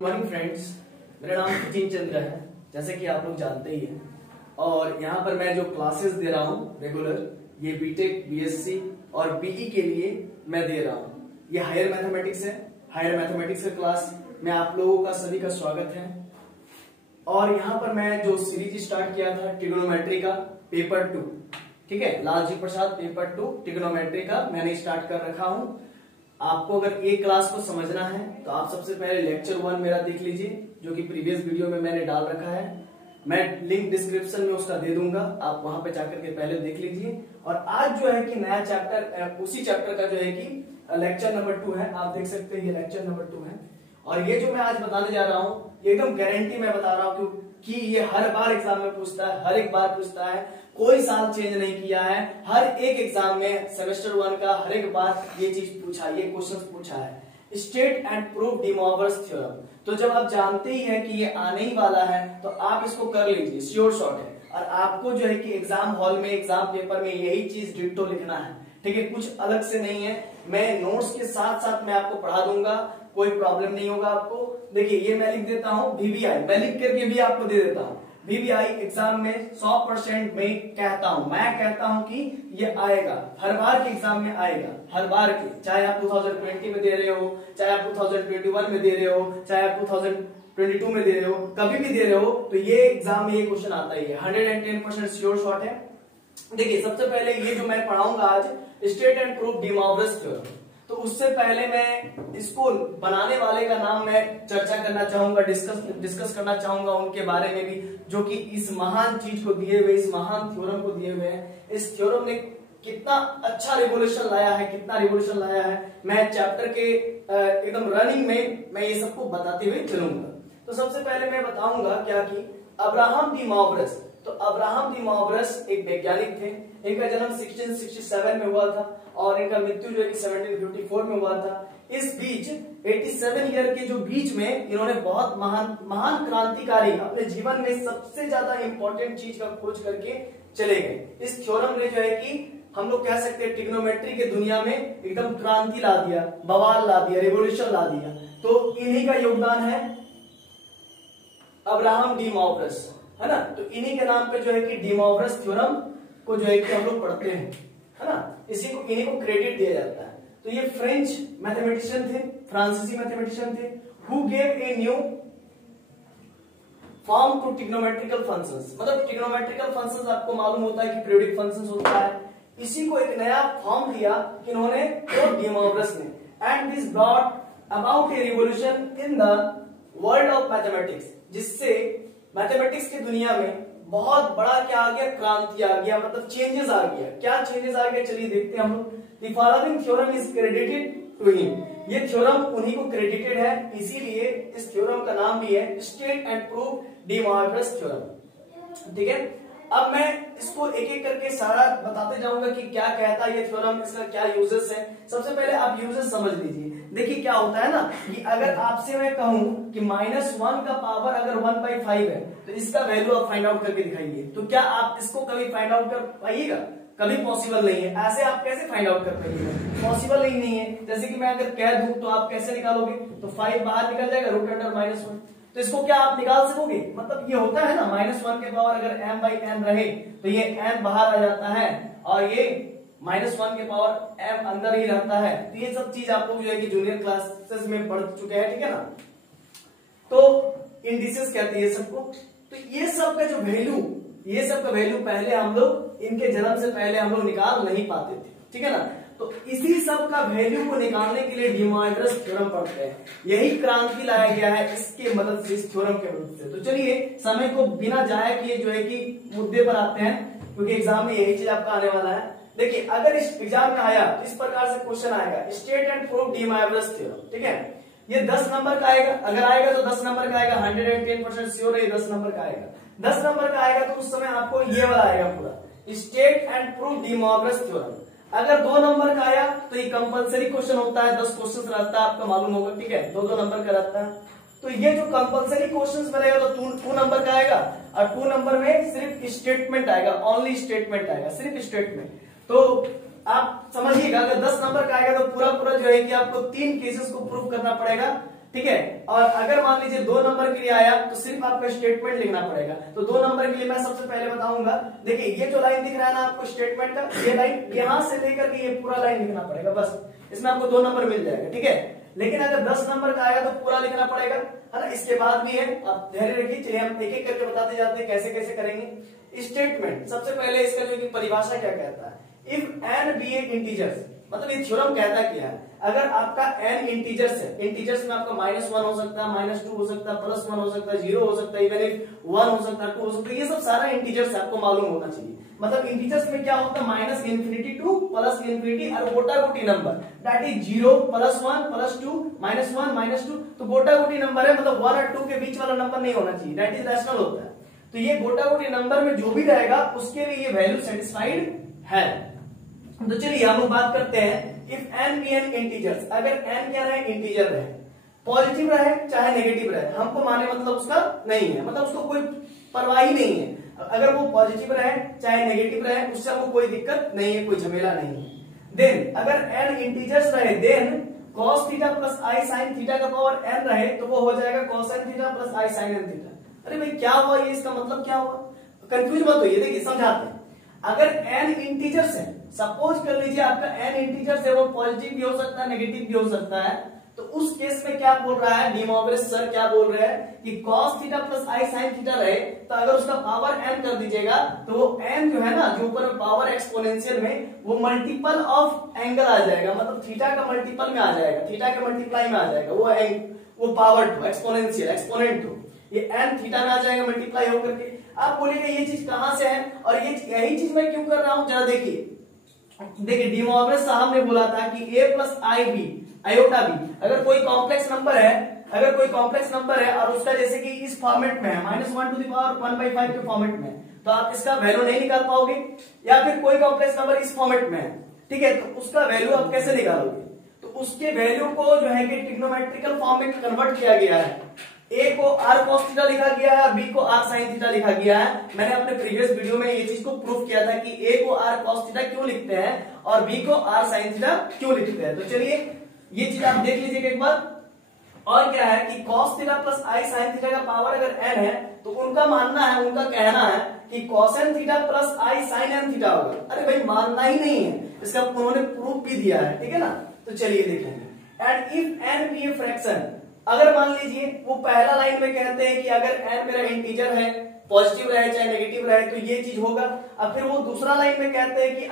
Morning friends, मेरा नाम सचिन चंद्र है, जैसे कि आप लोग जानते ही हैं। और यहाँ पर मैं जो क्लासेस दे रहा हूँ रेगुलर, ये बीटेक, बीएससी और बीई के लिए मैं दे रहा हूँ। ये हायर मैथमेटिक्स है। हायर मैथमेटिक्स का क्लास में आप लोगों का सभी का स्वागत है। और यहाँ पर मैं जो सीरीज स्टार्ट किया था ट्रिग्नोमेट्री का पेपर 2, ठीक है, लालजी प्रसाद पेपर 2 ट्रिग्नोमेट्री का मैंने स्टार्ट कर रखा हूँ। आपको अगर एक क्लास को समझना है तो आप सबसे पहले लेक्चर 1 मेरा देख लीजिए, जो कि प्रीवियस वीडियो में मैंने डाल रखा है। मैं लिंक डिस्क्रिप्शन में उसका दे दूंगा, आप वहां पे जाकर के पहले देख लीजिए। और आज जो है कि नया चैप्टर, उसी चैप्टर का जो है कि लेक्चर नंबर 2 है। आप देख सकते हैं ये लेक्चर नंबर 2 है। और ये जो मैं आज बताने जा रहा हूँ, ये एकदम गारंटी मैं बता रहा हूँ कि ये हर बार एग्जाम में पूछता है, हर एक बार पूछता है, कोई साल चेंज नहीं किया है। हर एक एग्जाम में सेमेस्टर 1 का हर एक बार ये चीज पूछा, ये क्वेश्चन पूछा है, state and prove D Morgan's theorem. तो जब आप जानते ही हैं कि ये आने ही वाला है तो आप इसको कर लीजिए, श्योर शॉट है। और आपको जो है कि एग्जाम हॉल में, एग्जाम पेपर में यही चीज डिट्टो लिखना है, ठीक है, कुछ अलग से नहीं है। मैं नोट्स के साथ साथ मैं आपको पढ़ा दूंगा, कोई प्रॉब्लम नहीं होगा आपको। देखिए ये मैं लिख देता हूँ VBI, मैं लिख करके भी आपको दे देता हूँ। VBI एग्जाम में 100% में कहता हूँ, मैं कहता हूँ कि ये आएगा, हर बार के एग्जाम में आएगा, हर बार के, चाहे आप 2020 में दे रहे हो, चाहे आप 2021 में दे रहे हो, चाहे आप 2022 में दे रहे हो, कभी भी दे रहे हो, तो ये एग्जाम में ये क्वेश्चन आता ही है। 110% श्योर शॉट है। देखिए सबसे पहले ये जो मैं पढ़ाऊंगा आज, state and proof D Morgan's theorem, तो उससे पहले मैं इसको बनाने वाले का नाम मैं चर्चा करना चाहूंगा, डिस्कस करना चाहूंगा उनके बारे में भी, जो कि इस महान चीज को दिए हुए, इस महान थ्योरम को दिए हुए हैं। इस थ्योरम ने कितना अच्छा रिवोल्यूशन लाया है, कितना रिवोल्यूशन लाया है, मैं चैप्टर के एकदम रनिंग में मैं ये सबको बताते हुए चलूंगा। तो सबसे पहले मैं बताऊंगा क्या कि अब्राहम डी मॉर्गन्स, तो अब्राहम डी मॉर्गन्स एक वैज्ञानिक थे। इनका जन्म 1667 में हुआ था और इनका मृत्यु जो है कि 1754 में हुआ था। इस बीच 87 ईयर के जो बीच में इन्होंने बहुत महान क्रांतिकारी, अपने जीवन में सबसे ज्यादा इंपॉर्टेंट चीज का खोज करके चले गए। इस थ्योरम ने जो है कि हम लोग कह सकते हैं ट्रिग्नोमेट्री के दुनिया में एकदम क्रांति ला दिया, बवाल ला दिया, रिवोल्यूशन ला दिया। तो इन्हीं का योगदान है अब्राहम डी मॉर्गन्स, है ना। तो इन्हीं के नाम पे जो है कि डी मॉर्गन्स थ्योरम को जो है कि हम लोग पढ़ते हैं, है ना, इन्हीं को क्रेडिट दिया जाता है। तो ये फ्रेंच मैथमेटिशियन थे, फ्रांसीसी मैथमेटिशियन थे, who gave a new form to trigonometrical functions. मतलब ट्रिग्नोमेट्रिकल फंक्शंस आपको मालूम होता है कि पीरियोडिक फंक्शंस होता है, इसी को एक नया फॉर्म दिया इन्होंने, तो डी मॉर्गन्स ने। And this brought about a revolution in the world of mathematics, जिससे मैथमेटिक्स की दुनिया में बहुत बड़ा क्या आ गया, क्रांति आ गया, मतलब चेंजेस आ गया। क्या चेंजेस आ गया, चलिए देखते हैं हम लोग। The following theorem is credited to him, ये थ्योरम उन्हीं को क्रेडिटेड है, इसीलिए इस थ्योरम का नाम भी है state and prove D Morgan's theorem, ठीक है। अब मैं इसको एक एक करके सारा बताते जाऊंगा कि क्या कहता है ये थ्योरम, इसका क्या यूजेस है। सबसे पहले आप यूजेस समझ लीजिए। देखिए क्या होता है ना कि अगर आपसे मैं कहूं कि -1 का पावर अगर 1/5 है तो इसका वैल्यू आप फाइंड आउट करके दिखाइए, तो क्या आप इसको कभी फाइंड आउट कर पाइएगा? कभी पॉसिबल नहीं है। ऐसे आप कैसे फाइंड आउट कर पाइएगा? पॉसिबल ही नहीं है। जैसे कि मैं अगर कह दूं तो आप कैसे निकालोगे? तो 5 बाहर निकल जाएगा, रूट अंडर -1, तो इसको क्या आप निकाल सकोगे? मतलब ये होता है ना, -1 के पावर अगर m/n रहे तो ये m बाहर आ जाता है और ये -1 के पावर m अंदर ही रहता है। तो ये सब चीज आप लोग जो है कि जूनियर क्लासेस में पढ़ चुके हैं, ठीक है ना। तो इंडिसेस कहते हैं सबको। तो ये सब का जो वैल्यू, ये सब का वैल्यू पहले हम लोग, इनके जन्म से पहले हम लोग निकाल नहीं पाते थे, ठीक है ना। तो इसी सब का वैल्यू को निकालने के लिए डी मॉर्गन्स थ्योरम पढ़ते हैं। यही क्रांति लाया गया है इसके मदद से, इस थ्योरम के मदद से। तो चलिए समय को बिना जाए किए जो है कि मुद्दे पर आते हैं, क्योंकि एग्जाम में यही चीज आपका आने वाला है। देखिए अगर इस एग्जाम में आया तो इस प्रकार से क्वेश्चन आएगा, state and prove D Morgan's theorem, ठीक है। ये 10 नंबर का आएगा, अगर आएगा तो 10 नंबर का आएगा, 110% श्योर है 10 नंबर का आएगा। 10 नंबर का आएगा तो उस समय आपको ये वाला आएगा पूरा, state and prove D Morgan's theorem. अगर 2 नंबर का आया तो ये कंपलसरी क्वेश्चन होता है, 10 क्वेश्चन रहता है, आपका मालूम होगा, ठीक है, 2-2 नंबर का रहता है। तो ये जो कंपलसरी क्वेश्चन बनेगा तो 2 नंबर का आएगा, और 2 नंबर में सिर्फ स्टेटमेंट आएगा, ओनली स्टेटमेंट आएगा, सिर्फ स्टेटमेंट। तो आप समझिएगा अगर 10 नंबर का आएगा तो पूरा जो है कि आपको 3 केसेस को प्रूव करना पड़ेगा ठीक है। और अगर मान लीजिए 2 नंबर के लिए आया तो सिर्फ आपको स्टेटमेंट लिखना पड़ेगा। तो 2 नंबर के लिए मैं सबसे पहले बताऊंगा, देखिए ये जो लाइन दिख रहा है ना आपको स्टेटमेंट का, ये लाइन यहां से लेकर के ये पूरा लाइन लिखना पड़ेगा, बस इसमें आपको 2 नंबर मिल जाएगा, ठीक है। लेकिन अगर 10 नंबर का आएगा तो पूरा लिखना पड़ेगा, है ना। इसके बाद भी है, आप धैर्य रखिए, चलिए हम एक एक करके बताते जाते हैं कैसे कैसे करेंगे। स्टेटमेंट सबसे पहले इसका जो कि परिभाषा क्या कहता है, if n be a integers, मतलब ये थ्योरम कहता क्या है, अगर आपका n इंटीजर्स है, इंटीजर्स में आपका -1 हो सकता है, -2 हो सकता है, +1 हो सकता है, 0 हो सकता है, इवन इफ 1 हो सकता है, 2 हो सकता है, ये सब सारा इंटीजर्स है, आपको मालूम होना चाहिए। मतलब इंटीजर्स में क्या होता है, -∞ टू +∞, और गोटा गोटी नंबर दैट इज 0 +1 +2 -1 -2, तो गोटा गोटी नंबर है, मतलब 1 और 2 के बीच वाला नंबर नहीं होना चाहिए, दैट इज रैशनल होता है। तो ये गोटा गोटी नंबर में जो भी रहेगा उसके लिए ये वैल्यू सेटिस्फाइड है। तो चलिए हम लोग बात करते हैं, if n be an integers, अगर n क्या रहे, इंटीजर रहे, पॉजिटिव रहे चाहे नेगेटिव रहे, हमको माने मतलब उसका नहीं है, मतलब उसको कोई परवाह ही नहीं है, अगर वो पॉजिटिव रहे चाहे नेगेटिव रहे उससे हमको कोई दिक्कत नहीं है, कोई झमेला नहीं है। देन अगर n इंटीजर्स रहे, then cos theta plus i sin theta का पावर n रहे तो वो हो जाएगा cos n theta plus i sin n theta. अरे भाई क्या हुआ, ये इसका मतलब क्या हुआ, कंफ्यूज मत होइए, देखिए समझाते हैं। अगर n इंटीजर्स है, सपोज कर लीजिए आपका n इंटीजर्स है, वो पॉजिटिव भी हो सकता है नेगेटिव भी हो सकता है, तो उस केस में क्या बोल रहा है डी मोब्रेस सर, क्या बोल रहे हैं कि cos theta plus i sin theta रहे तो अगर उसका पावर n कर दीजिएगा तो वो n जो है ना, जो ऊपर में पावर एक्सपोनेंशियल में, वो मल्टीपल ऑफ एंगल आ जाएगा, मतलब थीटा का मल्टीपल में आ जाएगा, थीटा के मल्टीप्लाई में आ जाएगा, वो power to exponential exponent to, ये n थीटा में आ जाएगा मल्टीप्लाई होकर के। आप बोलेंगे ये चीज कहां से है, और ये यही चीज मैं क्यों कर रहा हूं, जरा देखिए डी मोब्रेस साहब ने बोला था कि a plus i b iota b, अगर कोई कॉम्प्लेक्स नंबर है, अगर कोई कॉम्प्लेक्स नंबर है और उसका जैसे कि इस फॉर्मेट में है -1⁵ के फॉर्मेट में, तो आप इसका वैल्यू नहीं निकाल पाओगे, या फिर कोई कॉम्प्लेक्स नंबर इस फॉर्मेट में है, ठीक है, तो उसका वैल्यू आप कैसे निकालोगे, तो उसके वैल्यू को जो है कि ट्रिग्नोमेट्रिकल फॉर्म में कन्वर्ट किया गया है, a को r cos थीटा लिखा गया है, b को r sin थीटा लिखा गया है। मैंने अपने प्रीवियस वीडियो में ये चीज को प्रूफ किया था कि a को r cos थीटा क्यों लिखते हैं और b को r sin थीटा क्यों लिखते हैं। तो चलिए ये चीज आप देख लीजिए एक बार। और क्या है कि cos theta plus i sin theta का पावर अगर n है तो उनका मानना है, उनका कहना है कि cos n theta plus i sin n theta होगा। अरे भाई मानना ही नहीं है, इसका उन्होंने प्रूफ भी दिया है, ठीक है ना। तो चलिए देखेंगे, and if n be a fraction, अगर मान लीजिए वो पहला लाइन में कहते हैं कि अगर n मेरा इंटीजर है, पॉजिटिव रहे चाहे नेगेटिव रहे तो ये चीज होगा। अब फिर वो दूसरा लाइन में कहते हैं कि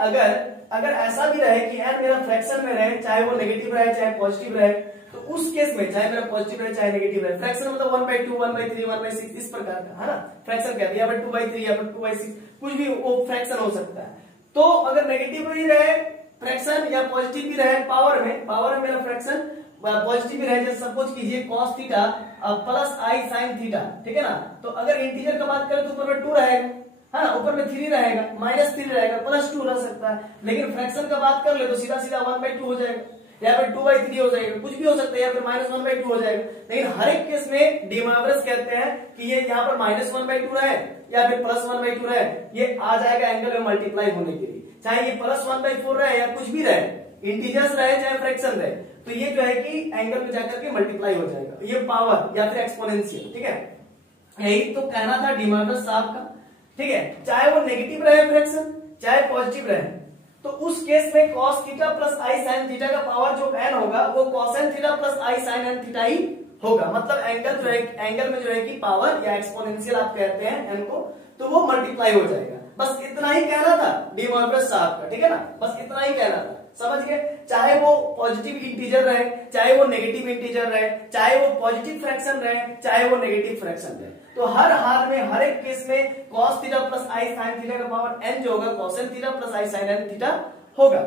अगर ऐसा भी रहे कि n मेरा फ्रैक्शन में रहे, चाहे वो नेगेटिव रहे चाहे पॉजिटिव रहे, तो उस केस में चाहे मेरा पॉजिटिव रहे चाहे नेगेटिव रहे, फ्रैक्शन मतलब 1/2 1/3 1/6 इस प्रकार का, है ना, फ्रैक्शन कहते हैं, या फिर 2/3 या फिर 2/6 कुछ भी वो फ्रैक्शन हो सकता है। तो अगर नेगेटिव भी रहे फ्रैक्शन या पॉजिटिव भी रहे पावर में मेरा फ्रैक्शन पॉजिटिव भी रहे, जैसे सपोज कीजिए cos theta plus i sin theta, ठीक है ना। तो अगर इंटीजर का बात करें तो ऊपर में 2 रहेगा, है ना, ऊपर में 3 रहेगा, -3 रहेगा, +2 रह सकता है। लेकिन फ्रैक्शन का बात कर ले तो सीधा सीधा 1/2 हो जाएगा, या फिर 2/3 हो जाएगा, कुछ भी हो सकता है, या फिर -1/2 हो जाएगा। लेकिन हर एक केस में डी मोब्रेस कहते हैं कि ये यहाँ पर -1/2 रहे या फिर +1/2 रहे, ये आ जाएगा एंगल में मल्टीप्लाई होने के लिए, चाहे ये +1/4 रहे या कुछ भी रहे, इंटीजर्स रहे चाहे फ्रैक्शन रहे, तो ये जो है कि एंगल में जाकर के मल्टीप्लाई हो जाएगा, ये पावर या फिर एक्सपोनेंशियल, ठीक है। यही तो कहना था डी मोब्रेस साहब का, ठीक है। चाहे वो नेगेटिव रहे फ्रैक्शन चाहे पॉजिटिव रहे, तो उस केस में cos theta plus i sin theta का पावर जो n होगा वो cos n theta plus i sin n theta ही होगा। मतलब एंगल जो है, एंगल में जो है कि पावर या एक्सपोनेंशियल आप कहते हैं n को, तो वो मल्टीप्लाई हो जाएगा। बस इतना ही कहना था डी मोब्रेस साहब का, ठीक है ना, बस इतना ही कहना था, समझ गए। चाहे वो पॉजिटिव इंटीजर रहे चाहे वो नेगेटिव इंटीजर रहे, चाहे वो पॉजिटिव फ्रैक्शन रहे चाहे वो नेगेटिव फ्रैक्शन रहे, तो हर हाल में हर एक केस में cos theta plus i sin theta का पावर n जो होगा cos n theta plus i sin n theta होगा।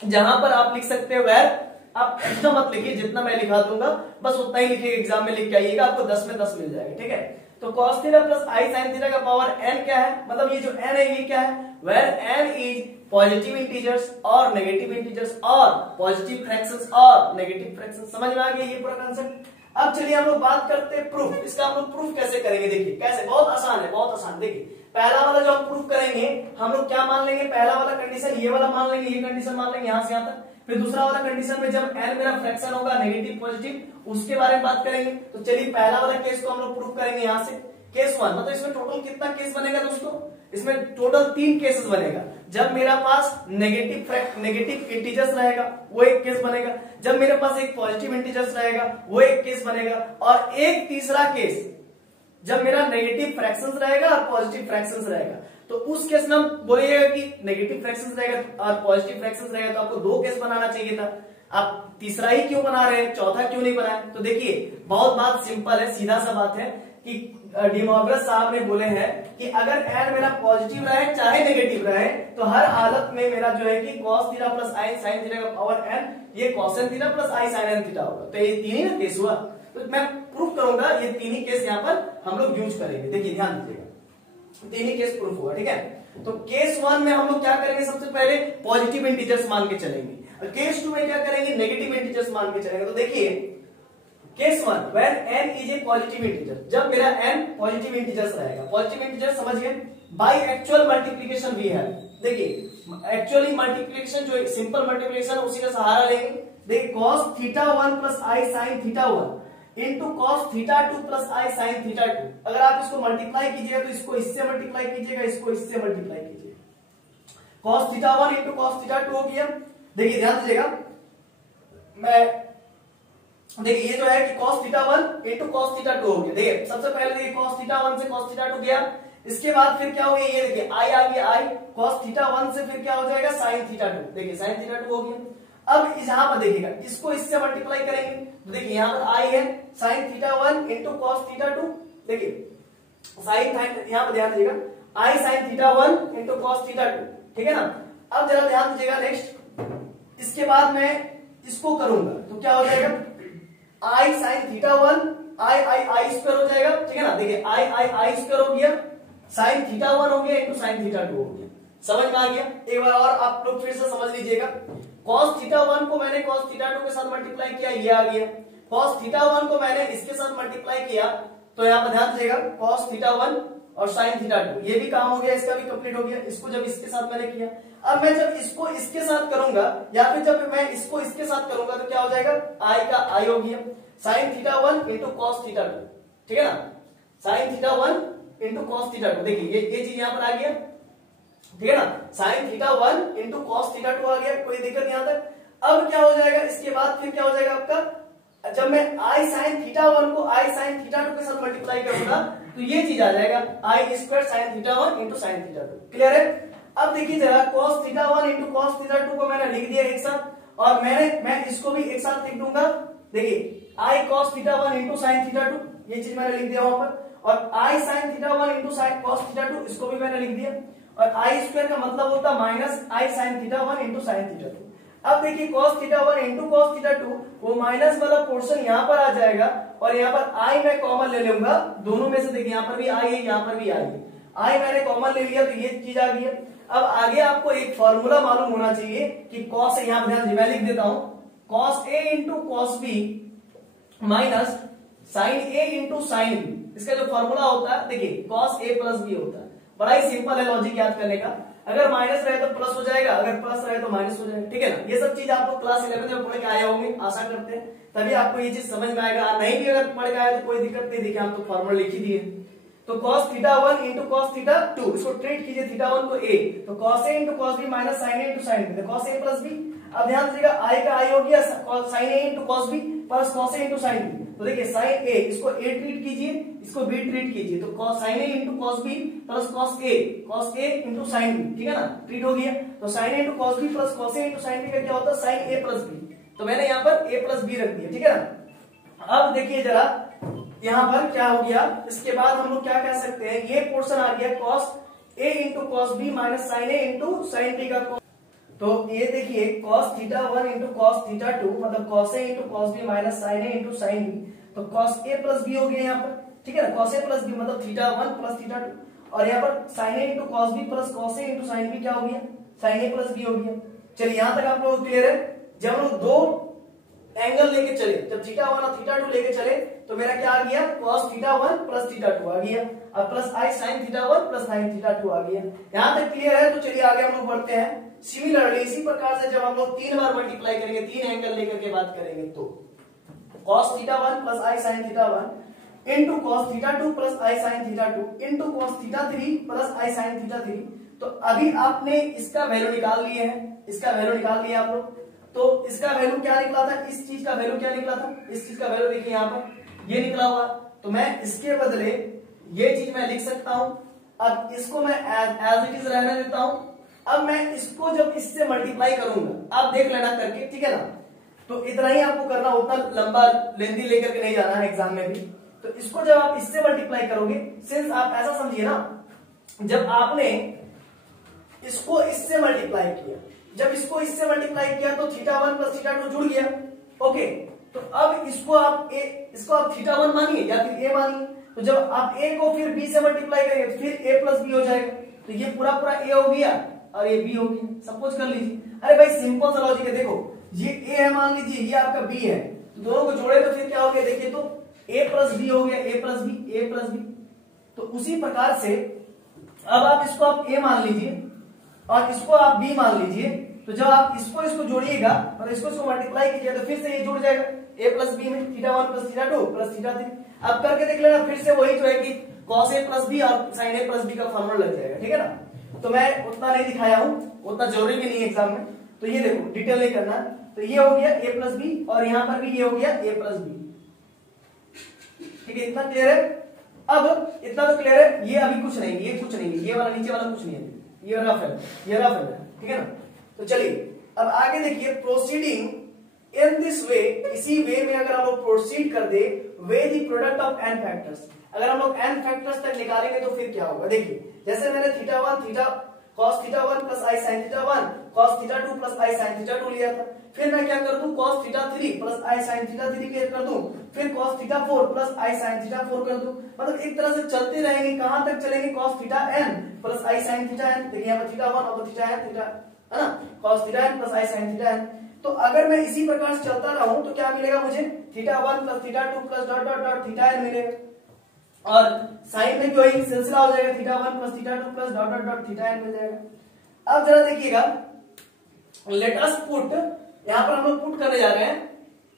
जहां पर आप लिख सकते हो वेर, आप एक्स्ट्रा मत लिखिए, जितना मैं लिखा दूंगा बस उतना ही लिखिए, एग्जाम में लिख के आइएगा, आपको 10 में 10 मिल जाएगा, ठीक है। तो cos theta plus i sin theta का पावर n क्या है, मतलब ये जो n है ये क्या है, where n is positive integers और नेगेटिव इंटीजर्स और पॉजिटिव फ्रैक्शंस और नेगेटिव फ्रैक्शंस। समझ में आ गया ये पूरा कंसेप्ट। अब चलिए हम लोग बात करते हैं प्रूफ। इसका हम लोग प्रूफ कैसे करेंगे, देखिए कैसे, बहुत आसान है, बहुत आसान। देखिए पहला वाला जो हम प्रूफ करेंगे, हम लोग क्या मान लेंगे, पहला वाला कंडीशन ये वाला मान लेंगे, ये कंडीशन मान लेंगे यहां से यहां तक, फिर दूसरा वाला कंडीशन में जब n मेरा फ्रैक्शन होगा नेगेटिव पॉजिटिव, उसके बारे में बात करेंगे। तो चलिए पहला वाला केस को हम लोग प्रूव करेंगे यहाँ से। केस 1 मतलब इसमें टोटल कितना केस बनेगा दोस्तों, इसमें टोटल 3 केसेस बनेगा। जब मेरा पास नेगेटिव इंटीजर्स रहेगा वो एक केस बनेगा, जब मेरे पास एक पॉजिटिव इंटीजर्स रहेगा वो एक केस बनेगा, और एक तीसरा केस जब मेरा नेगेटिव फ्रैक्शंस रहेगा और पॉजिटिव फ्रैक्शंस रहेगा। तो उस केस में हम बोलिएगा कि नेगेटिव फ्रैक्शंस रहेगा और पॉजिटिव फ्रैक्शंस रहेगा, तो आपको 2 केस बनाना चाहिए था, आप तीसरा ही क्यों बना रहे हैं, चौथा क्यों नहीं बनाए। तो देखिए बहुत बात सिंपल है, सीधा सा बात है कि डी मोरगन साहब ने बोले हैं कि अगर n मेरा पॉजिटिव रहे चाहे नेगेटिव रहे, तो हर हालत में मेरा जो है कि cos theta plus i sin theta का पावर n ये cosn theta plus i sin n theta होगा। तो ये 3 ही ना केस हुआ, तो मैं प्रूफ करूंगा ये 3 ही केस यहाँ पर हम लोग यूज करेंगे। देखिए ध्यान दीजिएगा, 3 ही केस प्रूफ हुआ, ठीक है। तो केस 1 में हम लोग क्या करेंगे, सबसे पहले पॉजिटिव इंटीजर्स मान के चलेंगे, और केस 2 में क्या करेंगे, नेगेटिव इंटीजर्स मान के चलेंगे। तो देखिए case 1 when n is a positive integer, जब मेरा n पॉजिटिव इंटीजर्स रहेगा, पॉजिटिव इंटीजर समझ गए, by actual multiplication we have. देखिए एक्चुअली मल्टीप्लिकेशन जो सिंपल मल्टीप्लिकेशन उसी का सहारा लेंगे। देखिए cos theta 1 plus i sin theta 1 into cos theta 2 plus i sin theta 2। अगर आप इसको मल्टीप्लाई कीजिएगा तो इसको इससे मल्टीप्लाई कीजिएगा, इसको इससे मल्टीप्लाई कीजिएगा, cos theta 1 into cos theta 2 हो गया। देखिए ध्यान दीजिएगा, देखिए ये जो है कि cos theta 1 into cos theta 2 हो गया। देखिए सबसे पहले देखिए cos थीटा 1 से cos थीटा 2 गया, इसके बाद फिर क्या हो गया, ये देखिए i आ गया, i cos थीटा 1 से फिर क्या हो जाएगा sin थीटा 2, देखिए sin थीटा 2 हो गया। अब यहां पर देखिएगा इसको इससे मल्टीप्लाई करेंगे, तो देखिए यहां पर i है sin theta 1 into cos theta 2, देखिए sin यहां पर ध्यान दीजिएगा i sin theta 1 into cos theta 2, ठीक है ना। अब जरा ध्यान दीजिएगा नेक्स्ट, इसके बाद मैं इसको करूंगा तो क्या हो जाएगा, i sin theta 1 i square हो जाएगा, ठीक है ना। देखिए i स्क्वायर हो गया, sin थीटा 1 हो गया इंटू sin थीटा 2 हो गया। समझ में आ गया, एक बार और आप लोग फिर से समझ लीजिएगा, cos थीटा 1 को मैंने cos थीटा 2 के साथ मल्टीप्लाई किया, ये आ गया, cos थीटा 1 को मैंने इसके साथ मल्टीप्लाई किया, तो यहाँ पर ध्यान दीजिएगा cos थीटा 1 और sin थीटा 2, ये भी काम हो गया, इसका भी कंप्लीट हो गया। इसको जब इसके साथ मैंने किया, अब मैं जब इसको इसके साथ करूंगा या फिर जब मैं इसको इसके साथ करूंगा तो क्या हो जाएगा, i का i हो गया, sin theta 1 into cos theta 2, ठीक है ना, sin theta 1 into cos theta 2। देखिए ये चीज यहाँ पर आ गया, ठीक है ना, sin theta 1 into cos theta 2 आ गया, कोई दिक्कत यहाँ तक। अब क्या हो जाएगा, इसके बाद फिर क्या हो जाएगा आपका, जब मैं i sin थीटा 1 को i sin थीटा 2 के साथ मल्टीप्लाई करूंगा तो ये चीज आ जाएगा i square sin theta 1 into sin theta 2। Clear है। अब देखिए जरा cos theta 1 into cos theta 2 को मैंने लिख दिया एक साथ, और मैं इसको भी एक साथ लिख दूंगा। देखिए i cos theta 1 into sin theta 2, ये चीज मैंने लिख दिया वहां पर, और i sin theta 1 into cos theta 2 इसको भी मैंने लिख दिया, और i स्क्वायर का मतलब होता minus i sin theta 1 into sin theta 2। अब देखिए cos theta 1 into cos theta 2, वो माइनस वाला पोर्शन यहाँ पर आ जाएगा, और यहाँ पर i मैं कॉमन ले लूंगा दोनों में से। देखिए यहाँ पर भी i है, यहाँ पर भी i है, i मैंने कॉमन ले लिया तो ये चीज आ गई है। अब आगे आपको एक फॉर्मूला मालूम होना चाहिए कि cos, यहाँ पर ध्यान, मैं लिख देता हूं, cos a into cos b minus sin a into sin b। इसका जो फॉर्मूला होता है देखिए cos a प्लस b होता है, बड़ा ही सिंपल है लॉजिक याद करने का। अगर माइनस रहे तो प्लस हो जाएगा, अगर प्लस रहे तो माइनस हो जाएगा, ठीक है ना। ये सब चीज आप लोग क्लास 11 में पढ़ के आए होंगे, आशा करते हैं, तभी आपको ये चीज समझ में आएगा। नहीं भी अगर पढ़ के आए तो कोई दिक्कत नहीं, देखिए हम तो फॉर्मूला लिख ही दिए। तो cos theta 1 into cos theta 2, इसको ट्रीट कीजिए थीटा 1 को a, तो cos a into cos b minus sin a into sin b, cos a plus b। अब ध्यान दीजिएगा i का i हो गया sin a into cos b plus cos a into sin b। तो देखिए sin a, इसको a ट्रीट कीजिए, इसको b ट्रीट कीजिए, तो sin a into cos b plus cos a into sin b, ठीक है ना, ट्रीट हो गया। तो sin a into cos b plus cos a into sin b का क्या होता है, sin a प्लस b, तो मैंने यहाँ पर a प्लस b रख दिया, ठीक है ना। अब देखिए जरा यहाँ पर क्या हो गया, इसके बाद हम लोग क्या कह सकते हैं, ये पोर्शन आ गया cos a into cos b minus sin a into sin b का। तो ये देखिए cos theta 1 into cos theta 2 मतलब cos a into cos b minus sin a into sin b, तो cos a प्लस b हो गया यहाँ पर, ठीक है ना, cos a प्लस b मतलब थीटा 1 प्लस थीटा 2, और यहाँ पर sin a into cos b plus cos a into sin b क्या हो गया, sin a प्लस b हो गया। चलिए यहाँ तक आप लोग क्लियर है। जब हम लोग दो एंगल लेके चले, जब थीटा 1 और थीटा 2 लेके चले, तो मेरा क्या आ गया, cos थीटा 1 प्लस थीटा 2 आ गया, अब plus i sin theta 1 plus sin theta 2 आ गया। यहां तक क्लियर है। तो चलिए आगे हम लोग बढ़ते हैं। सिमिलरली इसी प्रकार से जब हम लोग 3 बार मल्टीप्लाई करेंगे, 3 एंगल लेकर के बात करेंगे, तो cos theta 1 plus i sine theta 1 into cos theta 2 plus i sine theta 2 into cos theta 3 plus i sine theta 3। तो अभी आपने इसका वैल्यू निकाल लिए हैं, इसका वैल्यू निकाल लिया आप लोग। तो इसका वैल्यू क्या निकला था, इस चीज का वैल्यू क्या निकला था, इस चीज का वैल्यू देखिए यहाँ पर ये निकला हुआ। तो मैं इसके बदले ये चीज मैं लिख सकता हूं। अब इसको मैं एज इट इज रहने देता हूं। अब मैं इसको जब इससे मल्टीप्लाई करूंगा, आप देख लेना करके, ठीक है ना। तो इतना ही आपको करना, उतना लंबा लेंथी लेकर के नहीं जाना है एग्जाम में भी। तो इसको जब आप इससे मल्टीप्लाई करोगे, सिंस आप ऐसा समझिए ना, जब आपने इसको इससे मल्टीप्लाई किया, जब इसको इससे मल्टीप्लाई किया तो थीटा 1 प्लस थीटा 2 जुड़ गया। ओके, तो अब इसको आप थीटा 1 मानिए या फिर ए मानिए। तो जब आप ए को फिर बी से मल्टीप्लाई करेंगे फिर ए प्लस बी हो जाएगा। तो ये पूरा पूरा ए हो गया और ये बी हो गया। सपोज कर लीजिए, अरे भाई सिंपल सा लॉजिक है, देखो ये ए है मान लीजिए, ये आपका बी है, तो दोनों को जोड़े तो फिर क्या हो गया, देखिए तो ए प्लस बी हो गया, ए प्लस बी, ए प्लस बी। तो उसी प्रकार से अब आप इसको आप ए मान लीजिए और इसको आप बी मान लीजिए। तो जब आप इसको जोड़िएगा और इसको मल्टीप्लाई कीजिएगा तो फिर से ये जुड़ जाएगा a प्लस बी में, theta 1 plus theta 2 plus theta 3। अब करके देख लेना, फिर से वही जो है कि cos a प्लस बी और sin a प्लस बी का फॉर्मूला लग जाएगा, ठीक है ना। तो मैं उतना नहीं दिखाया हूं, उतना जरूरी भी नहीं है एग्जाम में। तो ये देखो डिटेल नहीं करना। तो ये हो गया a प्लस बी और यहाँ पर भी ये हो गया a प्लस बी, ठीक है। इतना क्लियर है। अब इतना तो क्लियर है, ये अभी कुछ नहीं, ये कुछ नहीं, ये वाला नीचे वाला कुछ नहीं है, ये रफ है, ये रफ है, ठीक है ना। तो चलिए अब आगे देखिए, प्रोसीडिंग इन दिस वे, इसी वे में अगर हम लोग प्रोसीड कर दे, way the product of n factors, अगर हम लोग n फैक्टर्स तक निकालेंगे तो फिर क्या होगा। देखिए जैसे मैंने theta 1 theta cos theta 1 plus i sine theta 1 cos theta 2 plus i sine theta 2 लिया था। फिर मैं क्या कर दूं, cos theta 3 plus i sine theta 3 कर दूं, फिर cos theta 4 plus i sine theta 4 कर दूं। मतलब एक तरह से चलते रहेंगे, कहां तक चलेंगे, cos theta n plus i sine theta n। देखिए यहाँ पर थीटा 1 और थीटा n, थीटा है ना, cos theta n plus i sine theta n। तो अगर मैं इसी प्रकार से चलता रहूं तो क्या मिलेगा मुझे, theta 1 plus theta 2 plus dot dot dot theta n मिलेगा। और साइन में जो है सिलसिला हो जाएगा, theta 1 plus theta 2 plus dot dot dot theta n मिल जाएगा। अब जरा देखिएगा, लेट अस पुट, यहां पर हम लोग पुट करने जा रहे हैं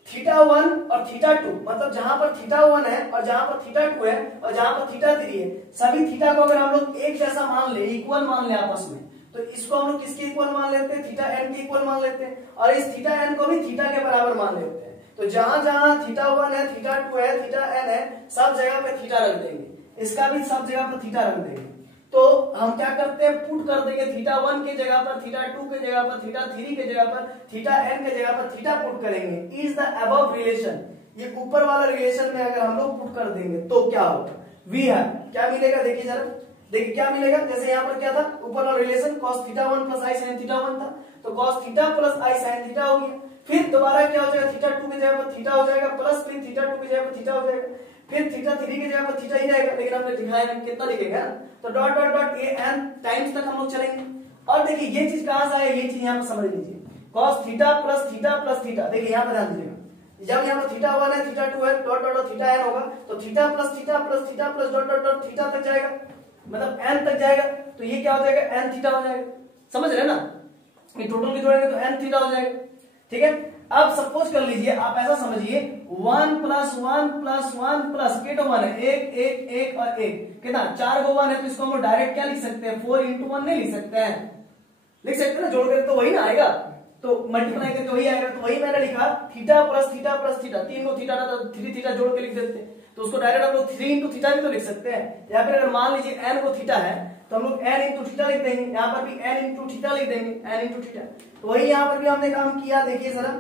थीटा 1 और थीटा 2, मतलब जहां पर थीटा 1 है और जहां पर थीटा 2 है और जहां पर थीटा 3 है, सभी थीटा को अगर हम लोग एक जैसा मान ले, इक्वल मान ले आपस में, तो इसको हम लोग किसके इक्वल मान लेते हैं, थीटा n के इक्वल मान लेते हैं, और इस थीटा n को भी थीटा के बराबर मान लेते हैं। तो जहां जहां थीटा 1 है, थीटा 2 है, थीटा n है, सब जगह पे थीटा रख देंगे, इसका भी सब जगह पर थीटा रख देंगे। तो हम क्या करते हैं, पुट कर देंगे थीटा 1 के जगह पर, थीटा 2 के जगह पर, थीटा 3 के जगह पर, थीटा n के जगह पर थीटा पुट करेंगे। इज द अबव रिलेशन, ये ऊपर वाला रिलेशन में अगर हम लोग पुट कर देंगे तो क्या होगा, वी है क्या मिलेगा, देखिए जरा, देखिए क्या मिलेगा। जैसे यहाँ पर क्या था, ऊपर वाला relation cos theta 1 plus i sine theta 1 था, तो cos theta plus i sine theta हो गया। फिर दोबारा क्या हो जाएगा, थीटा 2 की जगह पर थीटा हो जाएगा, प्लस फिर थीटा 2 की जगह पर थीटा हो जाएगा, फिर थीटा 3 की जगह पर थीटा ही रहेगा, लेकिन हमने दिखाया नहीं कितना लिखेगा। तो डॉट डॉट डॉट ये n टाइम्स तक हम लोग चलेंगे। और देखिए ये चीज कहां से आया, ये चीज यहाँ पर समझ लीजिए, cos थीटा प्लस थीटा, देखिए यहाँ पर ध्यान दीजिएगा, जब यहाँ पर थीटा 1 है, थीटा 2 है, dot dot dot theta n होगा, तो theta plus theta plus theta plus dot dot dot theta तक जाएगा, मतलब n तक जाएगा। तो ये क्या हो जाएगा, n थीटा हो जाएगा, समझ रहे ना, ये टोटल भी जोड़ेंगे तो n थीटा हो जाएगा, ठीक है। अब सपोज कर लीजिए, आप ऐसा समझिए 1 प्लस 1 प्लस 1 प्लस के 1 है, एक एक एक और एक, कितना 4 को 1 है, तो इसको हम डायरेक्ट क्या लिख सकते हैं, 4 इंटू 1 नहीं लिख सकते हैं, लिख सकते हैं ना, जोड़ कर तो वही ना आएगा, तो मल्टीप्लाई करके वही आएगा। तो वही मैंने लिखा theta plus theta plus theta, 3 को थीटा था तो 3 थीटा जोड़ के लिख देते हैं, तो उसको डायरेक्ट हम लोग 3 इंटू थीटा भी तो लिख सकते हैं। या फिर अगर मान लीजिए n को थीटा है तो हम लोग n इंटू थीटा लिख देंगे, यहाँ पर भी n इंटू थीटा लिख देंगे, n इंटू थीटा। तो वही यहाँ पर भी हमने काम किया, देखिए जरा,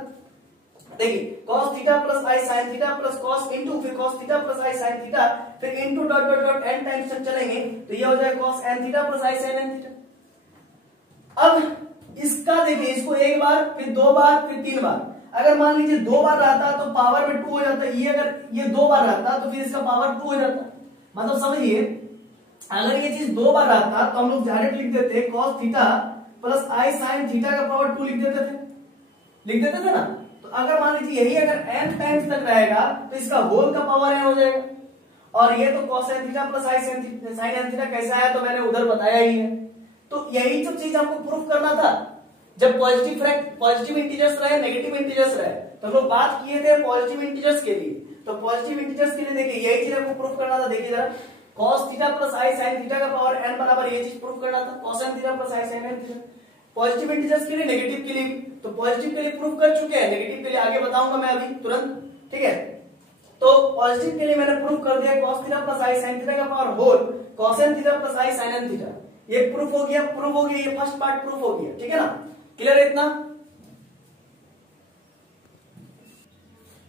देखिए cos theta plus i sine theta plus cos into फिर cos theta plus i sine theta फिर into dot dot dot n times तक चलेंगे, तो ये हो जाएगा cos n theta plus i sine n theta. अब इसका देखिए, इसको एक बार फिर 2 बार फिर 3 बार, अगर मान लीजिए 2 बार रहता तो पावर में 2 हो जाता, ये अगर ये 2 बार रहता तो फिर इसका पावर 2 हो जाता। मतलब समझिए, अगर ये चीज 2 बार रहता तो हम लोग डायरेक्ट लिख देते cos theta plus i sine theta का पावर 2 लिख देते थे ना। तो अगर मान लीजिए यही अगर n टाइम्स तक रहेगा तो इसका होल का पावर n हो जाएगा, और ये तो cos n theta plus i sine n theta कैसा है तो मैंने उधर बताया ही है। तो यही जो चीज हमको प्रूफ करना था, जब पॉजिटिव इंटीजर्स रहे, नेगेटिव इंटीजर्स रहे, तो हम लोग बात किए थे पॉजिटिव इंटीजर्स के लिए। तो पॉजिटिव इंटीजर्स के लिए देखिए यही चीज हमको प्रूफ करना था। देखिए जरा, cos theta plus i sine theta का पावर n बराबर ये चीज प्रूफ करना था, cos n theta plus i sine n theta. Positive integers के लिए, नेगेटिव के लिए, तो पॉजिटिव के लिए प्रूफ कर चुके हैं, नेगेटिव के लिए आगे बताऊंगा मैं अभी तुरंत, ठीक है। तो पॉजिटिव के लिए मैंने प्रूफ कर दिया cos theta plus i sine theta का power whole cos n theta plus i sine n theta. ये प्रूफ हो गया, ये फर्स्ट पार्ट प्रूफ हो गया, ठीक है ना, क्लियर है इतना।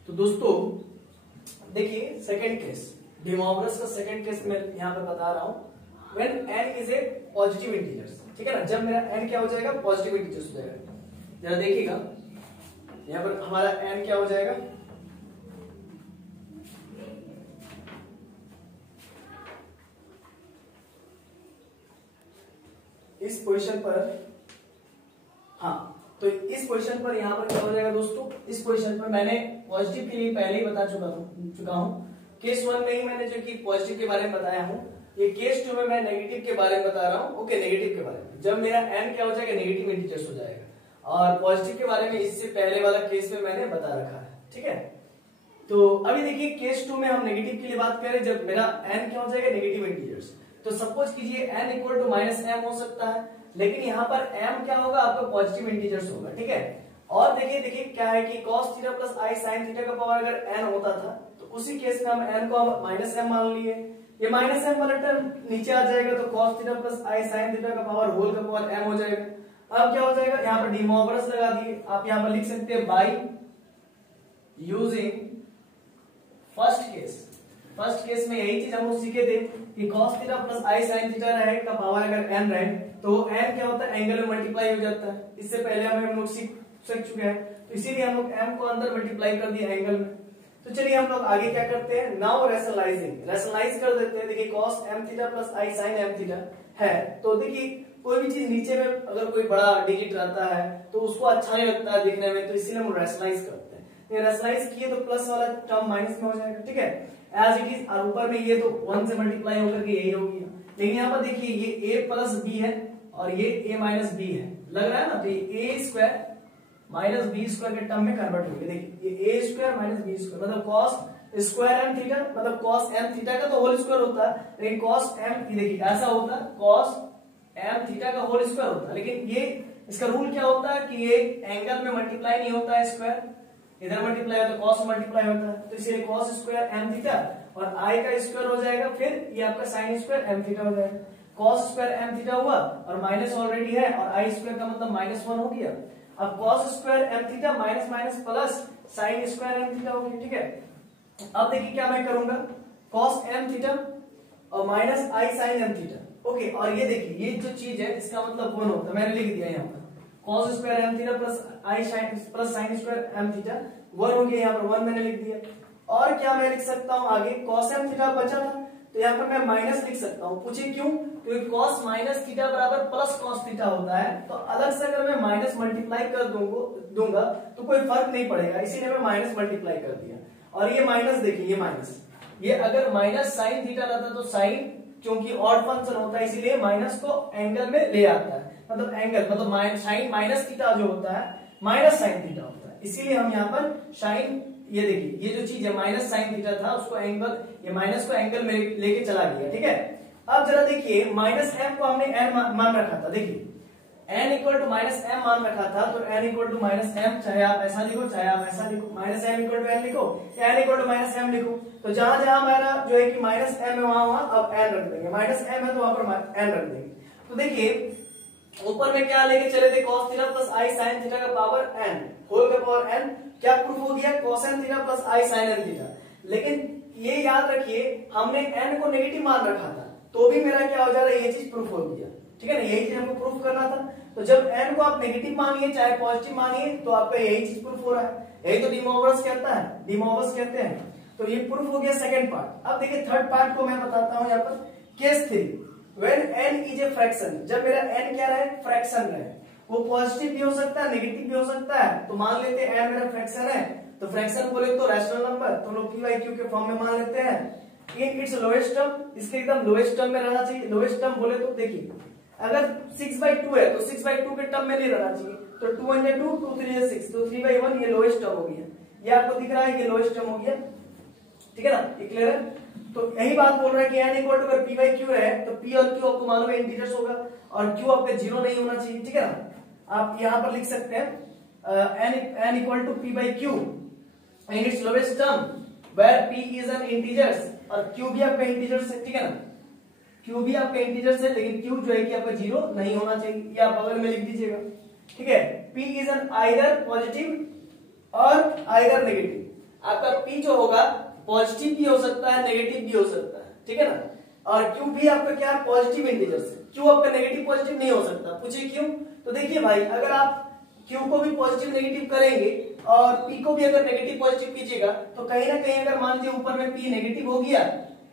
तो दोस्तों देखिए सेकंड केस, डी मॉर्गन का सेकंड केस मैं यहां पर बता रहा हूं। When n is a positive integers, ठीक है ना, जब मेरा n क्या हो जाएगा, पॉजिटिव इंटीजर्स हो जाएगा। जरा देखिएगा यहां पर हमारा n क्या हो जाएगा, इस पोजीशन पर, हाँ तो इस पोजीशन पर यहां पर क्या हो जाएगा दोस्तों, इस पोजीशन पर मैंने पॉजिटिव के लिए पहले ही बता चुका हूं। केस 1 में ही मैंने जो कि पॉजिटिव के बारे में बताया हूं, ये केस 2 में मैं नेगेटिव के बारे में बता रहा हूं। ओके, नेगेटिव के बारे में जब मेरा n क्या हो जाएगा, नेगेटिव इंटीजर्स हो जाएगा, और पॉजिटिव के बारे में इससे पहले वाला केस में मैंने बता रखा है, ठीक है। तो अभी देखिए केस 2 में हम नेगेटिव के लिए बात करें, जब मेरा n क्या हो जाएगा, नेगेटिव इंटीजर्स, तो सपोज कीजिए n equal to minus m हो सकता है, लेकिन यहाँ पर m क्या होगा, आपका पॉजिटिव इंटीजर्स होगा, ठीक है। और देखिए क्या है कि cos theta plus i sine theta का पावर अगर n होता था, तो उसी केस में हम n को माइनस m मान लिए, ये माइनस m वाला टर्म नीचे आ जाएगा, तो cos theta plus i sine theta का पावर होल का पावर m हो जाएगा। अब क्या हो जाएगा, यहाँ पर डी मॉर्गन लगा दिए, आप यहाँ पर लिख सकते हैं बाई यूजिंग फर्स्ट केस में यही चीज हम लोग सीखे थे कि cos theta plus i sine theta रहे का पावर अगर n रहे, तो n क्या होता है, एंगल में मल्टीप्लाई हो जाता है। इससे पहले हम लोग सीख चुके हैं, तो इसीलिए हम लोग m को अंदर मल्टीप्लाई कर दिया एंगल में। तो चलिए हम लोग आगे क्या करते हैं, नाउ रैशनलाइज कर देते हैं। देखिए cos m theta plus i sign m theta है, तो देखिए कोई भी चीज नीचे में अगर कोई बड़ा डिजिट रहता है तो उसको अच्छा नहीं लगता है दिखने में, तो इसीलिए हम रैशनलाइज करते हैं। रैशनलाइज किए तो प्लस वाला टर्म माइनस में हो जाएगा, ठीक है, एज इट इज। और ऊपर में ये तो 1 से मल्टीप्लाई होकर के यही हो गया, लेकिन यहाँ पर देखिए ये a प्लस बी है और ये a माइनस बी है, लग रहा है ना, तो ये a square minus b square के टर्म में कन्वर्ट हो गया। देखिए ये a square minus b square मतलब cos स्क्वायर m थीटा, मतलब cos m थीटा का तो होल स्क्वायर होता है, लेकिन cos m देखिए ऐसा होता है, cos m थीटा का होल स्क्वायर होता है, लेकिन ये इसका रूल क्या होता है कि ये एंगल में मल्टीप्लाई नहीं होता है, स्क्वायर इधर मल्टीप्लाई होता है, cos मल्टीप्लाई होता है, तो इसलिए cos स्क्वायर m थीटा और i का स्क्वायर हो जाएगा, फिर ये आपका sin स्क्वायर m थीटा हो जाएगा। cos स्क्वायर m थीटा हुआ और माइनस ऑलरेडी है, और i स्क्वायर का मतलब -1 हो गया। अब cos square m theta minus minus plus sin square m theta हो गया, ठीक है। अब देखिए क्या मैं करूंगा, cos m थीटा और minus i sin m theta, okay. और ये देखिए ये जो चीज है इसका मतलब 1 होता है, मैंने लिख दिया यहाँ पर cos square m theta plus i plus sin square m theta 1 हो गया, यहाँ पर 1 मैंने लिख दिया। और क्या मैं लिख सकता हूँ आगे, cos m थीटा बचा था, तो यहाँ पर मैं माइनस लिख सकता हूँ। पूछिए क्यों, क्योंकि cos माइनस थीटा बराबर प्लस cos थीटा होता है, तो अलग से अगर मैं माइनस मल्टीप्लाई कर दूंगा तो कोई फर्क नहीं पड़ेगा, इसीलिए मैं माइनस मल्टीप्लाई कर दिया। और ये माइनस देखिए, ये माइनस, ये अगर माइनस साइन थीटा रहता तो साइन क्योंकि ऑड फंक्शन होता है इसीलिए माइनस को एंगल में ले आता है, मतलब एंगल मतलब साइन माइनस थीटा जो होता है माइनस साइन थीटा होता है, इसीलिए हम यहाँ पर साइन, ये देखिए ये जो चीज है माइनस साइन थीटा था उसको एंगल, ये माइनस को एंगल में लेके चला गया, ठीक है। अब जरा देखिए माइनस m को हमने n मान रखा था, देखिए n equal to minus m मान रखा था, तो n equal to minus m, चाहे आप ऐसा लिखो चाहे आप ऐसा लिखो, minus m equal to n लिखो या n equal to minus m लिखो, तो जहां जहां हमारा जो है कि माइनस m है वहां अब n रख देंगे, माइनस m है तो वहां पर n रख देंगे। तो देखिए ऊपर में क्या लेके चले थे, cos theta plus i sin theta का पावर n होल का पावर n, क्या प्रूफ हो गया, cos n theta plus i sin n theta. लेकिन ये याद रखिए हमने n को नेगेटिव मान रखा था, तो भी मेरा क्या हो जा रहा है, ये चीज प्रूफ हो गया, ठीक है ना, यही चीज हमको प्रूफ करना था। तो जब n को आप नेगेटिव मानिए चाहे पॉजिटिव मानिए तो आपका यही चीज प्रूफ हो रहा है, यही तो डी मॉर्गन कहता है, डी मॉर्गन कहते हैं। तो ये प्रूफ हो गया सेकंड पार्ट। अब देखिए थर्ड पार्ट को मैं बताता हूं यहाँ पर, case 3 when n is a fraction, जब मेरा n क्या रहे, फ्रैक्शन रहे, वो पॉजिटिव भी हो सकता है नेगेटिव भी हो सकता है। तो मान लेते हैं n मेरा फ्रैक्शन है, तो फ्रैक्शन बोले तो रैशनल नंबर, तो लोग p/q के फॉर्म में मान लेते हैं इन इट्स लोएस्ट टर्म, इसके एकदम लोएस्ट टर्म में रहना चाहिए। लोएस्ट टर्म बोले तो देखिए अगर 6/2 है तो 6/2 के टर्म में नहीं रहना चाहिए, तो 2 × 2 2 3 6, तो 3/1 ये लोएस्ट टर्म हो गया, ये आपको दिख रहा है, ये लोएस्ट टर्म हो गया, ठीक है ना, ये क्लियर है। तो यही बात बोल रहा है कि n इक्वल टू अगर p/q है तो p और q आपको मालूम है इंटीजर्स होगा और q आपका 0 नहीं होना चाहिए, ठीक है ना। आप यहां पर लिख सकते हैं n equal to p/q in its lowest term where p is an integers, और q भी आपका इंटीजर्स है, ठीक है ना, q भी आपका इंटीजर्स है, लेकिन q जो है कि आपका 0 नहीं होना चाहिए, ये आप बगल में लिख दीजिएगा, ठीक है। p is N either positive और आइदर नेगेटिव, आपका p जो होगा पॉजिटिव भी हो सकता है, नेगेटिव भी हो सकता है, ठीक है ना। और q भी आपका क्या है, पॉजिटिव इंटीजर्स है, q आपका नेगेटिव पॉजिटिव नहीं हो सकता। पूछिए क्यों, तो देखिए भाई, अगर आप q को भी पॉजिटिव नेगेटिव करेंगे और p को भी अगर नेगेटिव पॉजिटिव कीजिएगा, तो कहीं ना कहीं अगर मान लीजिए ऊपर में p नेगेटिव हो गया,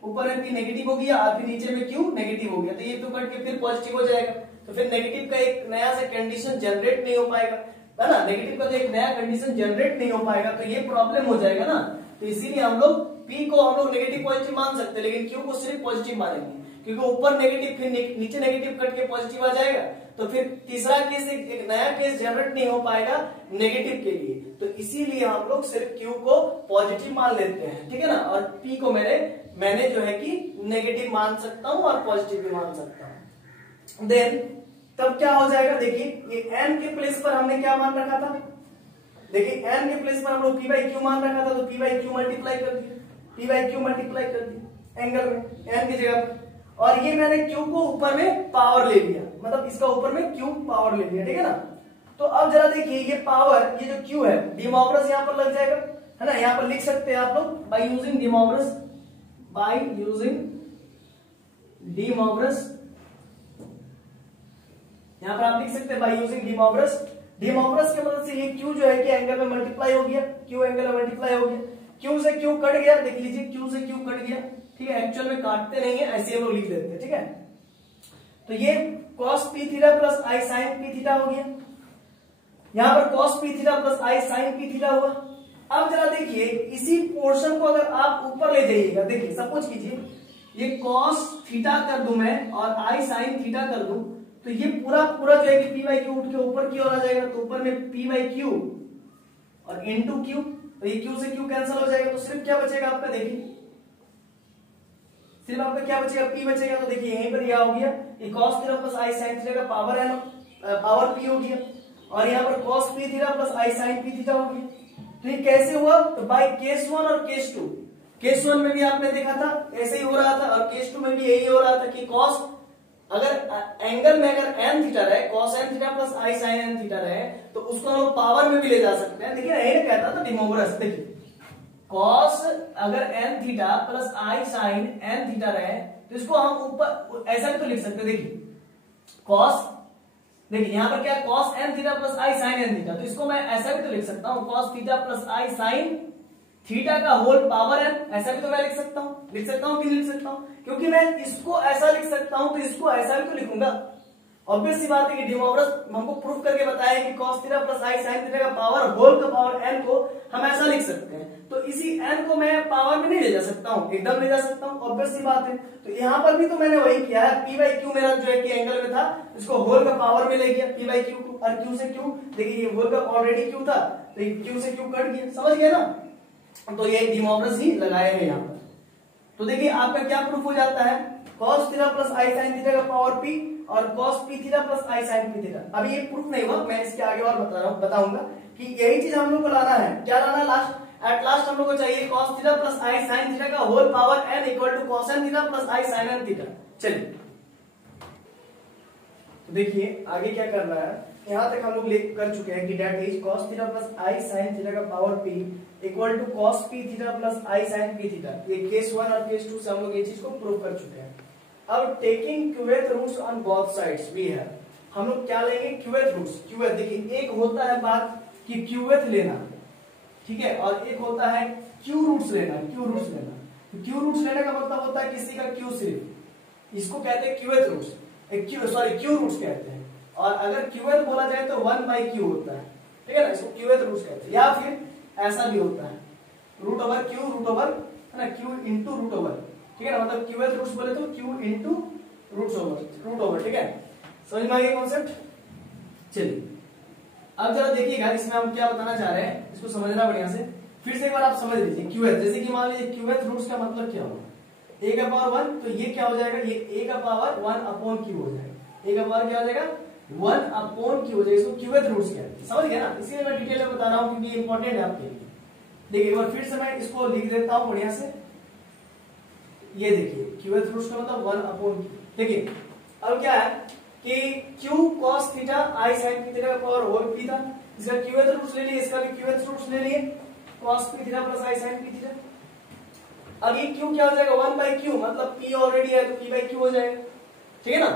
ऊपर में p नेगेटिव हो गया और फिर नीचे में q नेगेटिव हो गया, तो ये तो कट के फिर पॉजिटिव हो जाएगा, तो फिर नेगेटिव का एक नया सा कंडीशन जनरेट नहीं हो पाएगा, है ना, नेगेटिव का तो एक नया कंडीशन जनरेट नहीं हो पाएगा, तो ये प्रॉब्लम हो जाएगा ना। तो इसीलिए हम लोग p को हम लोग नेगेटिव पॉजिटिव मान सकते हैं, लेकिन q को सिर्फ पॉजिटिव मानेंगे, क्योंकि ऊपर नेगेटिव फिर नीचे नेगेटिव कट के पॉजिटिव आ जाएगा, तो फिर तीसरा केस एक नया केस जनरेट नहीं हो पाएगा नेगेटिव के लिए, तो इसीलिए हम लोग सिर्फ q को पॉजिटिव मान लेते हैं, ठीक है ना, और p को मैंने जो है कि नेगेटिव मान सकता हूं और पॉजिटिव भी मान सकता हूं। देन तब क्या हो जाएगा, देखिए ये n के प्लेस पर हमने क्या मान रखा था, देखिए n के प्लेस पर हम लोग p/q मान रखा था, तो p/q मल्टीप्लाई कर दिया, p/q मल्टीप्लाई कर दिया एंगल में n की जगह पर, और ये मैंने q को ऊपर में पावर ले लिया, मतलब इसका ऊपर में q पावर ले लिया, ठीक है ना। तो अब जरा देखिए ये पावर, ये जो q है, डी मॉर्गन यहाँ पर लग जाएगा, है ना, यहाँ पर लिख सकते हैं आप लोग by using De Morgan, by using De Morgan, यहाँ पर आप लिख सकते हैं by using De Morgan. De Morgan की मदद से ये q जो है कि एंगल में मल्टीप्लाई हो गया, q एंगल में मल्टीप्लाई हो गया, q से q कट गया, देख लीजिए q से q कट गया, ठीक है, एक्चुअल में काटते नहीं है, ऐसे हम लोग लिख देते हैं, ठीक है। तो ये cos p theta plus i sin p theta हो गया, यहाँ पर cos p theta plus i sin p theta हुआ। अब जरा देखिए इसी पोर्शन को अगर आप ऊपर ले जाइएगा, देखिए सपोज कीजिए ये cos थीटा कर दूं मैं और i sin थीटा कर दूं, तो ये पूरा जो है कि p/q उठ के ऊपर की ओर आ जाएगा, तो ऊपर में p/q और इनटू q, तो ये q से q कैंसिल हो जाएगा, तो सिर्फ क्या बचेगा आपका, देखिए सिर्फ आपका क्या बचेगा, p बचेगा, तो देखिए यहीं पर यह हो गया, ये cos theta plus i sin theta का पावर है, पावर p हो गया, और यहाँ पर cos p theta plus i sin p theta हो गया। तो ये कैसे हुआ, तो बाय केस 1 और केस 2, केस 1 में भी आपने देखा था ऐसे ही हो रहा था, और केस 2 में भी यही हो रहा था कि cos, अगर एंगल में अगर n थीटा रहे, cos n theta plus i sin n theta रहे, तो उसको हम लोग पावर में भी ले जा सकते हैं। देखिए यही कहता था डी मॉर्गन, देखिए cos अगर n theta plus i sin n theta रहे, तो इसको हम ऊपर ऐसा भी तो लिख सकते हैं, देखिए cos, देखिए यहाँ पर क्या cos n theta plus i sin n theta, तो इसको मैं ऐसा भी तो लिख सकता हूँ cos theta plus i sin theta का होल पावर n, ऐसा भी तो मैं लिख सकता हूँ कि नहीं लिख सकता हूँ, क्योंकि मैं इसको ऐसा लिख सकता हूँ तो इसको ऐसा भी तो लिखूंगा। ऑब्वियस सी बात है कि डी मॉर्गन हमको प्रूफ करके बताया कि cos theta plus i sin theta का पावर होल का पावर n को हम ऐसा लिख सकते हैं, तो इसी n को मैं पावर में नहीं ले जा सकता हूँ, एकदम ले जा सकता हूँ, ऑब्वियस सी बात है। तो यहाँ पर भी तो मैंने वही किया है, p/q मेरा जो है कि एंगल में था, इसको होल का पावर में ले गया p/q को, और q से q, देखिए ये होल का ऑलरेडी q था, तो q से q कट गया, समझ गया ना, तो ये डी मॉर्गन ही लगाए हैं यहाँ पर। तो देखिए आपका क्या प्रूफ हो जाता है, cos theta plus i sin theta का पावर p और cos p theta plus i sin p theta. अभी ये प्रूफ नहीं हुआ, मैं इसके आगे और बताऊंगा कि यही चीज हम लोग को लाना है, क्या लाना है, एट लास्ट हम लोग को चाहिए cos theta plus i sin theta का whole power n equal to cos n theta plus i sin n theta. चलिए तो देखिए आगे क्या कर रहा है, यहां तक हम लोग कर चुके हैं कि that is cos theta plus i sin theta का power p equal to cos p theta plus i sin p theta. ये केस 1 और केस 2 से हम लोग ये चीज को प्रूव कर चुके हैं। अब taking qth roots on both sides we have, हम लोग क्या लेंगे, क्यूएथ रूट्स। क्यूएथ देखिए एक होता है बात कि क्यूएथ लेना, ठीक है, और एक होता है क्यू रूट्स लेना, क्यू रूट्स लेना। तो क्यू रूट्स लेने का मतलब होता है किसी का क्यू सिर्फ, इसको कहते हैं क्यूएथ रूट्स, क्यू रूट्स कहते हैं, और अगर क्यूएथ बोला जाए तो 1/q होता है, ठीक है ना, इसको क्यूएथ रूट्स कहते हैं। या फिर ऐसा भी होता है root over q, root over है ना, क्यू इंटू रूट ओवर, ठीक है ना, मतलब क्यूएथ रूट्स बोले तो क्यू इंटू रूट ओवर, ठीक है। समझ में आ गया कॉन्सेप्ट? चलिए अब जरा देखिएगा इसमें हम क्या बताना चाह रहे हैं, इसको समझना बढ़िया से। फिर से एक बार आप समझ लीजिए क्यूएथ, जैसे कि मान लीजिए क्यूएथ रूट्स का मतलब क्या होगा, a का पावर 1, तो ये क्या हो जाएगा, ये a का पावर 1 अपॉन क्यू हो जाएगा। a का पावर क्या हो जाएगा 1 अपॉन क्यू हो जाएगा। इसको क्यूएथ रूट्स कहते हैं, समझ गए ना? इसीलिए मैं डिटेल में बता रहा हूं क्योंकि इंपॉर्टेंट है आपके लिए। देखिए एक बार फिर से मैं इसको लिख देता हूं बढ़िया से। ये देखिए क्यूएथ रूट्स का मतलब 1 अपॉन क्यू। देखिए अब क्या है कि q cos theta i sin theta का पावर होल थीटा, इसका क्यूएथ रूट्स ले लिए, इसका भी क्यूएथ रूट्स ले लिए, cos p theta plus i sin p theta. अब ये q क्या हो जाएगा 1 by q, मतलब p ऑलरेडी है तो p by q हो जाएगा, ठीक है ना?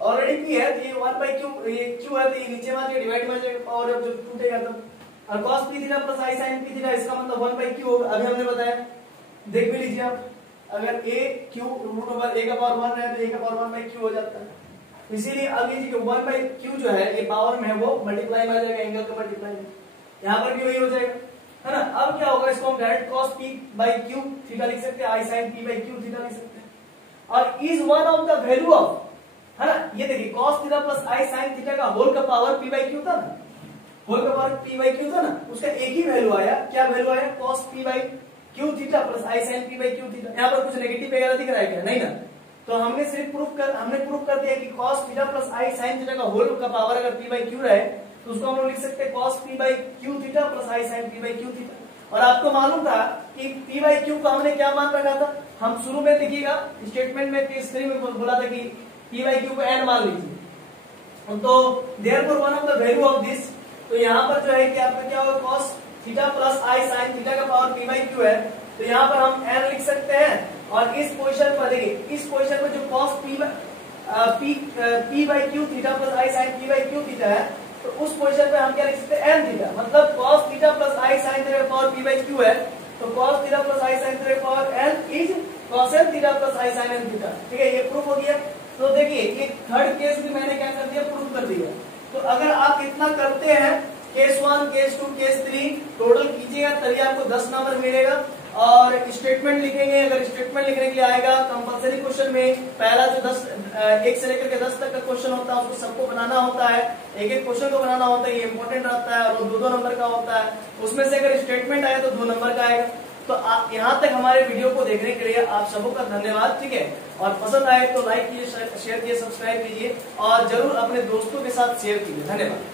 ऑलरेडी p है तो ये 1 by q, ये q है तो ये नीचे में आके डिवाइड में आ जाएगा पावर, अब जब टूटेगा तब। और cos p theta plus i sin p theta इसका मतलब 1 by q होगा। अभी हमने बताया, देख भी लीजिए आप, अगर a q root over a का पावर 1 है तो a का पावर 1 by q हो जाता है। इसीलिए अब ये 1 by q जो है ये पावर में है वो मल्टीप्लाई में आ जाएगा, एंगल का मल्टीप्लाई में, यहाँ पर भी वही हो जाएगा, है ना? अब क्या होगा, इसको हम direct cos p by q theta लिख सकते हैं, i sin p by q theta लिख सकते हैं। और is one of the value of, है ना? ये देखिए cos theta plus i sin theta का होल का पावर p by q था ना, होल का पावर p by q था ना, उसका एक ही वैल्यू आया। क्या वैल्यू आया? cos p by q theta plus i sin p by q theta. यहाँ पर कुछ नेगेटिव वगैरह दिख रहा है क्या? नहीं ना। तो हमने सिर्फ हमने प्रूफ कर दिया कि cos theta plus i sin theta का होल का पावर अगर p by q रहे तो उसको हम लोग लिख सकते हैं cos p by q theta plus i sin p by q theta. और आपको मालूम था कि p by q का हमने क्या मान रखा था, हम शुरू में देखिएगा स्टेटमेंट में केस 3 में बोला था कि p by q को n मान लीजिए, तो therefore one of the value of this, तो यहाँ पर जो है कि आपका क्या होगा cos theta plus i sin theta का पावर p by q है, तो यहाँ पर हम n लिख सकते हैं। और इस पोजीशन पर देखिए, इस पोजीशन पर जो cos p by q theta plus i sin p by q theta है, तो उस पोजीशन पे हम क्या लिख सकते हैं n थीटा, मतलब cos theta plus i sin theta का पावर p by q है, तो cos theta plus i sin theta का power n is cos n theta plus i sin n theta. ठीक है, ये प्रूफ हो गया। तो देखिए ये थर्ड केस भी मैंने क्या कर दिया, प्रूफ कर दिया। तो अगर आप इतना करते हैं, केस 1 केस 2 केस 3 टोटल कीजिएगा तभी आपको 10 नंबर मिलेगा। और स्टेटमेंट लिखेंगे, अगर स्टेटमेंट लिखने के लिए आएगा कंपलसरी क्वेश्चन में पहला जो 1 से लेकर के 10 तक का क्वेश्चन होता है उसको सबको बनाना होता है, एक एक क्वेश्चन को बनाना होता है, ये इंपॉर्टेंट रहता है, और 2-2 नंबर का होता है। उसमें से अगर स्टेटमेंट आया तो 2 नंबर का आएगा। तो आप यहाँ तक हमारे वीडियो को देखने के लिए आप सबों का धन्यवाद। ठीक है, और पसंद आए तो लाइक कीजिए, शेयर कीजिए, सब्सक्राइब कीजिए और जरूर अपने दोस्तों के साथ शेयर कीजिए। धन्यवाद।